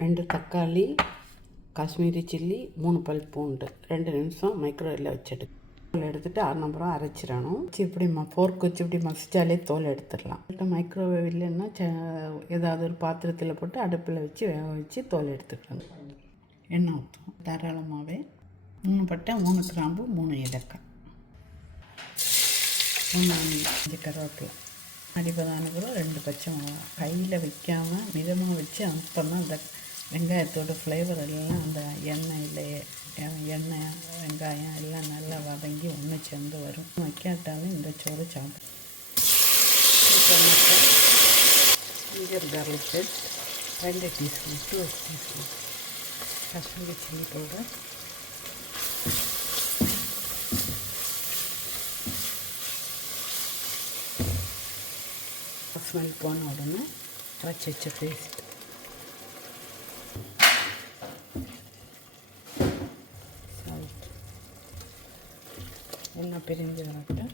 2 தக்காளி, காஷ்மீரி சில்லி, 3 பல் பூண்டு 2 நிமிஷம் மைக்ரோவேவில் வச்சுட்டு தோல் எடுத்துகிட்டு அப்புறம் அரைச்சிடணும். இப்படி ஃபோர்க் வச்சு இப்படி மசிச்சாலே தோல் எடுத்துடலாம். மைக்ரோவேவ் இல்லைன்னா ஏதாவது ஒரு பாத்திரத்தில் போட்டு அடுப்பில் வச்சு வேக வச்சு தோல் எடுத்துக்கணும். எண்ணெய் ஊற்றுவோம் தாராளமாகவே. 3 பட்டை, 3 கிராம்பு, 3 ஏலக்காய், 3 கருவேப்பிலை, அடிப்பதானுக்குள்ள 2 பச்சை மிளகா. கையில் வைக்காமல் மிதமாக வச்சு அப்போ தான் அந்த வெங்காயத்தோட ஃப்ளேவர் எல்லாம் அந்த எண்ணெய் வெங்காயம் எல்லாம் நல்லா வதங்கி ஒன்று சேர்ந்து வரும். வைக்காட்டாலும் இந்த சோறு சாப்பிடும். Ginger garlic paste 2 teaspoon, 2 teaspoon Kashmiri chilli powder, smell போன உடனே அரைச்சி வச்ச பேஸ்ட், சால்ட் எல்லாம் பிரிஞ்சு வரட்டும்.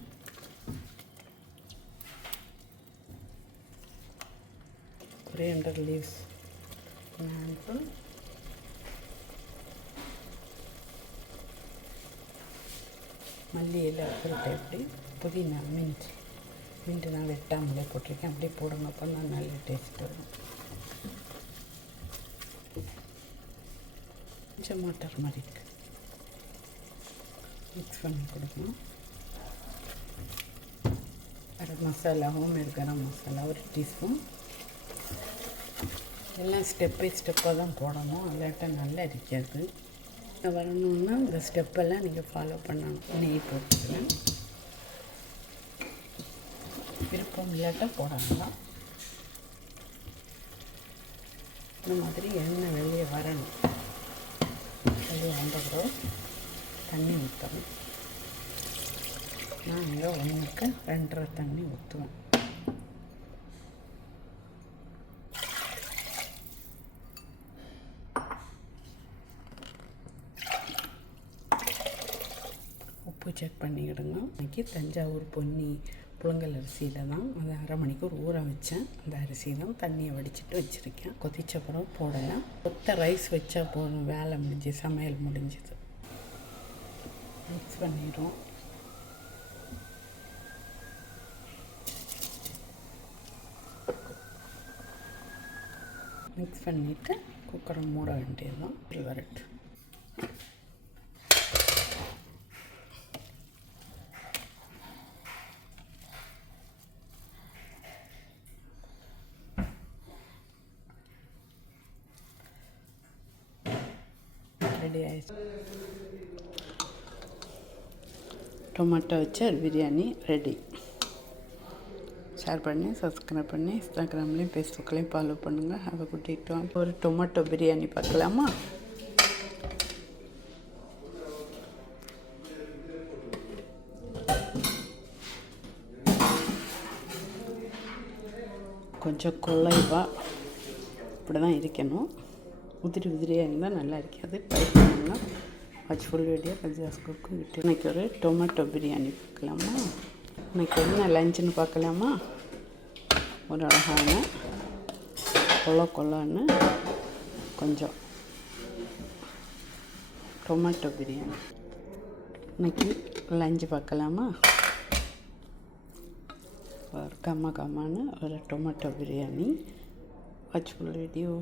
கொரியாண்டர் லீவ்ஸ் ஹேண்ட்ஃபுல், மல்லி இலை ஒரு டேபிள், புதினா மின்ட்டு நான் வெட்டாமலே போட்டிருக்கேன். அப்படியே போடணும், அப்போ தான் நல்ல டேஸ்ட் வரும். கொஞ்சம் மட்டர் மாதிரி மிக்ஸ் பண்ணி கொடுக்கணும். Garam masala, homemade garam masala 1 teaspoon. எல்லாம் ஸ்டெப் பை ஸ்டெப்பாக தான் போடணும், இல்லாட்டா நல்லா இருக்காது. வரணுன்னா இந்த ஸ்டெப்பெல்லாம் நீங்கள் ஃபாலோ பண்ணணும். நெய் போட்டுக்கிறேன், விருப்பம் இல்லாட்ட போடலாம். இந்த மாதிரி எண்ணெய் வெளியே வரணும். வெளியே வந்தப்பறம் தண்ணி ஊற்றணும். நான் இங்கே 1க்கு 2.5 தண்ணி ஊற்றுவேன். உப்பு செக் பண்ணிக்கிடுங்க. இன்றைக்கி தஞ்சாவூர் பொன்னி புழுங்கல் அரிசியில் தான் அதை 1/2 மணிக்கூர் ஊற வச்சேன். அந்த அரிசி தான் தண்ணியை வடிச்சிட்டு வச்சுருக்கேன். கொதிச்சப்புறம் போடலாம். கொத்த ரைஸ் வச்சா போதும், வேலை முடிஞ்சு, சமையல் முடிஞ்சுது. மிக்ஸ் பண்ணிடுவோம். மிக்ஸ் பண்ணிவிட்டு குக்கரை மூட வேண்டியது தான். வரட்டு ரெடி ஆயிடுச்சு. டொமேட்டோ வச்ச பிரியாணி ரெடி. ஷேர் பண்ணி சப்ஸ்கிரைப் பண்ணி இன்ஸ்டாகிராம்லேயும் ஃபேஸ்புக்லேயும் ஃபாலோ பண்ணுங்கள். அதை கூட்டிகிட்டு ஒரு டொமேட்டோ பிரியாணி பார்க்கலாமா? கொஞ்சம் குழைவாக இப்படி தான் இருக்கணும். உதிரியாக இருந்தால் நல்லா இருக்காது. ட்ரை பண்ணணும்னா வாட்ச் ஃபுல் வீடியோ கஜாஸ் குக்கு விட்டு. இன்றைக்கி ஒரு டொமேட்டோ பிரியாணி பார்க்கலாமா? இன்றைக்கி என்ன லஞ்சுன்னு பார்க்கலாமா? ஒரு அழகான கொள்ளன்னு கொஞ்சம் டொமேட்டோ பிரியாணி. இன்றைக்கி லஞ்சு பார்க்கலாமா? ஒரு கம்மான்னு ஒரு tomato biryani. Watch full video.